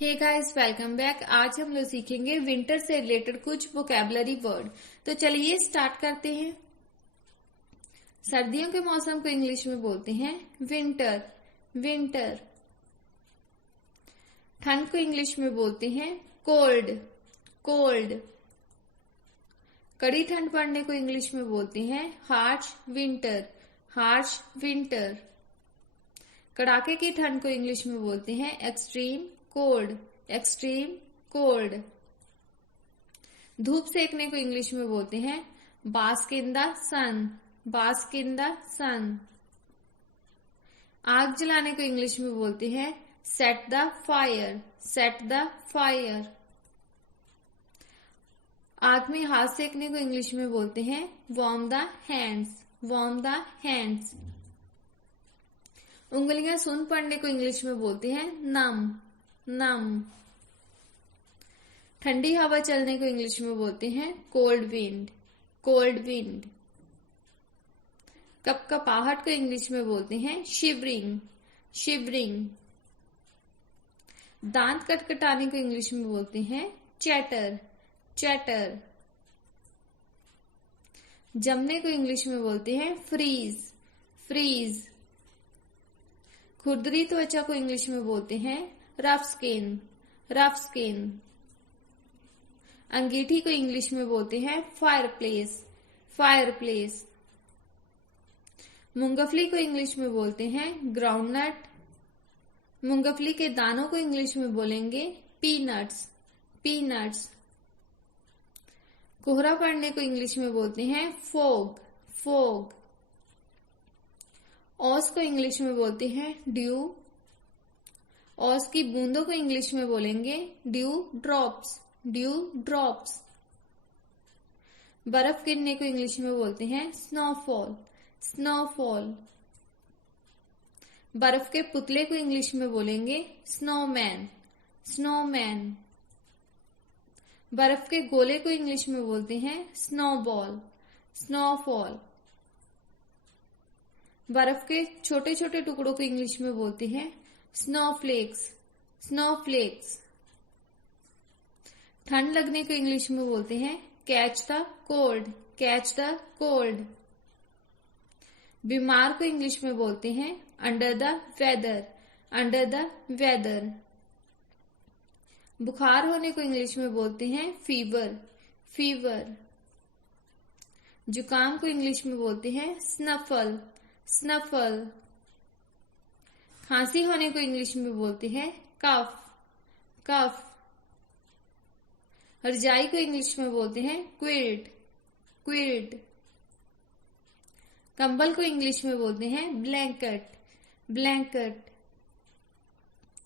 Hey guys, welcome back. आज हम लोग सीखेंगे विंटर से रिलेटेड कुछ वोकैबुलरी वर्ड। तो चलिए स्टार्ट करते हैं। सर्दियों के मौसम को इंग्लिश में बोलते हैं विंटर। विंटर। ठंड को इंग्लिश में बोलते हैं कोल्ड। कोल्ड। कड़ी ठंड पड़ने को इंग्लिश में बोलते हैं हार्श विंटर। Harsh winter. कड़ाके की ठंड को इंग्लिश में बोलते हैं एक्सट्रीम कोल्ड। Extreme cold. धूप सेकने को इंग्लिश में बोलते हैं bask in the sun. Bask in the sun. आग जलाने को इंग्लिश में बोलते हैं set the fire. Set the fire. आग में हाथ सेकने को इंग्लिश में बोलते हैं warm the hands. Warm the hands. उंगलियां सुन पड़ने को इंग्लिश में बोलते हैं नम। नम। ठंडी हवा चलने को इंग्लिश में बोलते हैं कोल्ड विंड। Cold wind. कपकपाहट को इंग्लिश में बोलते हैं शिवरिंग। शिवरिंग। दांत कटकटाने को इंग्लिश में बोलते हैं चैटर। चैटर। जमने को इंग्लिश में बोलते हैं फ्रीज। फ्रीज। खुरदरी त्वचा को इंग्लिश में बोलते हैं रफ स्किन। Rough skin. अंगीठी को इंग्लिश में बोलते हैं फायरप्लेस। फायरप्लेस। मूंगफली को इंग्लिश में बोलते हैं ग्राउंडनट। मूंगफली के दानों को इंग्लिश में बोलेंगे पीनट्स। पीनट्स। कोहरा पड़ने को इंग्लिश में बोलते हैं फोग। फोग। ओस को इंग्लिश में बोलते हैं ड्यू। ओस की बूंदों को इंग्लिश में बोलेंगे ड्यू ड्रॉप्स। Due drops. बर्फ गिरने को इंग्लिश में बोलते हैं स्नोफॉल। स्नोफॉल। बर्फ के पुतले को इंग्लिश में बोलेंगे स्नोमैन। स्नोमैन। बर्फ के गोले को इंग्लिश में बोलते हैं स्नोबॉल। स्नोफॉल। बर्फ के छोटे छोटे टुकड़ों को इंग्लिश में बोलते हैं स्नोफ्लेक्स। स्नोफ्लेक्स। ठंड लगने को इंग्लिश में बोलते हैं catch the cold. Catch the cold. बीमार को इंग्लिश में बोलते हैं under the weather. Under the weather. बुखार होने को इंग्लिश में बोलते हैं फीवर। फीवर। जुकाम को इंग्लिश में बोलते हैं स्नफल। स्नफल। खांसी होने को इंग्लिश में बोलते हैं कफ। कफ। रजाई को इंग्लिश में बोलते हैं क्विल्ट। क्विल्ट। कंबल को इंग्लिश में बोलते हैं ब्लैंकेट। ब्लैंकेट।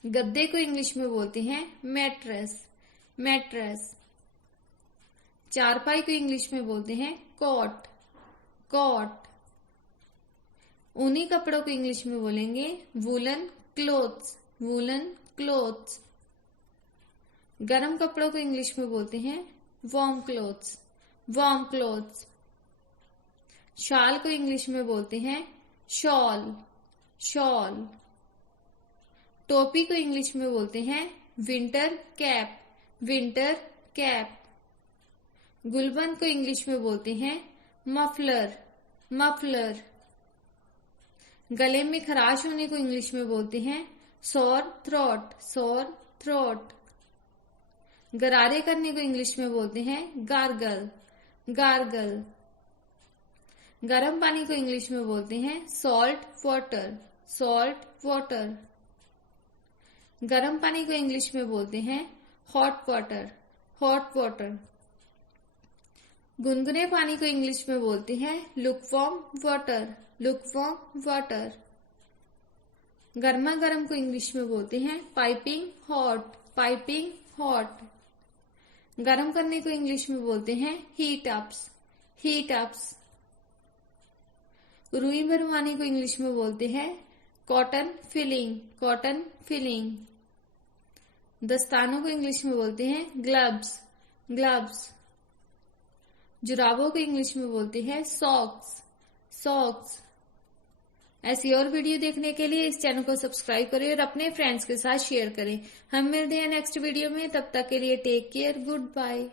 गद्दे को इंग्लिश में बोलते हैं मैट्रेस। मैट्रेस। चारपाई को इंग्लिश में बोलते हैं कॉट। कॉट। ऊनी कपड़ों को इंग्लिश में बोलेंगे वूलन क्लोथ्स। Woollen clothes. गर्म कपड़ों को इंग्लिश में बोलते हैं वार्म क्लोथ्स। Warm clothes. शाल को इंग्लिश में बोलते हैं शॉल। शॉल। टोपी को इंग्लिश में बोलते हैं विंटर कैप। Winter cap. गुलबंद को इंग्लिश में बोलते हैं मफलर। मफलर। गले में खराश होने को इंग्लिश में बोलते हैं सोर थ्रोट। Sore throat. गरारे करने को इंग्लिश में बोलते हैं गार्गल। गार्गल। गर्म पानी को इंग्लिश में बोलते हैं सॉल्ट वाटर। Salt water. गर्म पानी को इंग्लिश में बोलते हैं हॉट वाटर। Hot water. गुनगुने पानी को इंग्लिश में बोलते हैं लुकवार्म वाटर। Lukewarm water. गर्मा गर्म को इंग्लिश में बोलते हैं पाइपिंग हॉट। Piping hot. गर्म करने को इंग्लिश में बोलते हैं हीट अप्स। Heat ups. रुई भरवाने को इंग्लिश में बोलते हैं कॉटन फिलिंग। Cotton filling. दस्तानों को इंग्लिश में बोलते हैं ग्लव्स। ग्लव्स। जुराबों को इंग्लिश में बोलते हैं सॉक्स। सॉक्स। ऐसी और वीडियो देखने के लिए इस चैनल को सब्सक्राइब करें और अपने फ्रेंड्स के साथ शेयर करें। हम मिलते हैं नेक्स्ट वीडियो में, तब तक के लिए टेक केयर, गुड बाय।